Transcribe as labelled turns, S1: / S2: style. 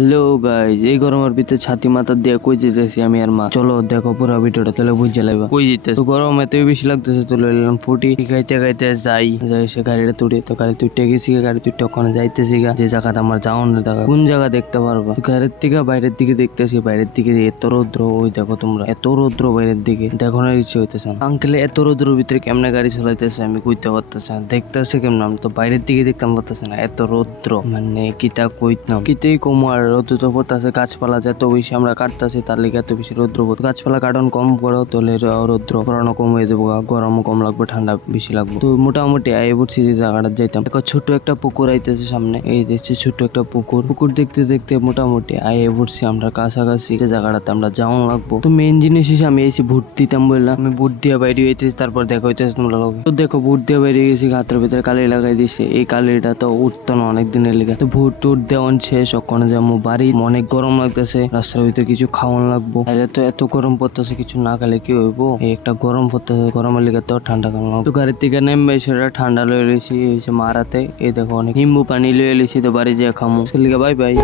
S1: Hello guys এই গরমের ভিতরে ছাতি মাথা দিয়ে কই যেতেছি আমি আর মা? চলো দেখো পুরো ভিডিওটা, তাহলে বুঝে লাগবে কই যেতেছে? তো গরম এতই বেশি লাগতেছে তো লইলাম ফুটি। খাইতে খাইতে যাই যাই সে গাড়িটা তুড়ি তো গাড়ি তুইটে গেছি, গাড়ি তুইটে ওখানে যাইতেছি গা। যে জায়গাটা আমার যাওয়ানোর জায়গা কোন জায়গা দেখতে পারবা? গাড়ির থেকে বাইরের দিকে দেখতেছি, বাইরের দিকে এত রৌদ্র, ওই দেখো তোমরা, এত রৌদ্র বাইরের দিকে। দেখানোর ইচ্ছে হইতেছে না। আঙ্কেলে এত রৌদ্রের ভিতরে কেমনে গাড়ি চালাইতেছে আমি কইতে পারতেছি না। দেখতেছে কেমন? আমি তো বাইরের দিকে দেখতাম পারতেছে না, এত রৌদ্র। মানে কিতা কইতাম কিতেই কম আর রৌদ্র তো পড়তেছে গাছপালা যত বেশি আমরা কাটতেছি, তার লিগে এত বেশি রৌদ্র। গাছপালা কাটন কম করো তাহলে রৌদ্র পড়ানো কম হয়ে যাব গরমও কম লাগবে, ঠান্ডা বেশি লাগবে। তো মোটামুটি আই পড়ছি যে জায়গাটা যাইতাম দেখো ছোট একটা পুকুর আইতেছে সামনে, এই দেখছি ছোট একটা পুকুর। পুকুর দেখতে দেখতে মোটামুটি আই পড়ছি আমরা কাছাকাছি যে জায়গাটাতে আমরা যাওয়া লাগবো। তো মেইন জিনিস হিসেবে আমি এসে ভোট দিতাম বললাম, আমি ভোট দিয়ে বাইরে হইতেছি, তারপর দেখা হইতেছে তোমরা লোক তো দেখো, ভোট দিয়ে বাইরে গেছি হাতের ভিতরে কালি লাগাই দিছে। এই কালিটা তো উঠতো না অনেক দিনের লেগে। তো ভোট টুট দেওয়ান শেষ, ওখানে যাব বাড়ি অনেক গরম লাগতেছে, রাস্তার ভিতরে কিছু খাওয়ান লাগবো। তাহলে তো এত গরম পড়তেছে, কিছু না খেলে কি হইবো? একটা গরম পড়তেছে, গরমের লেগে তো ঠান্ডা খাওয়ান তো গাড়ির থেকে নেমে সেটা ঠান্ডা লয়ে এই মারাতে। এই দেখো অনেক নিম্বু পানি লয়ে লইছি তো বাড়ি যেয়ে খামো। সে লিগে বাই বাই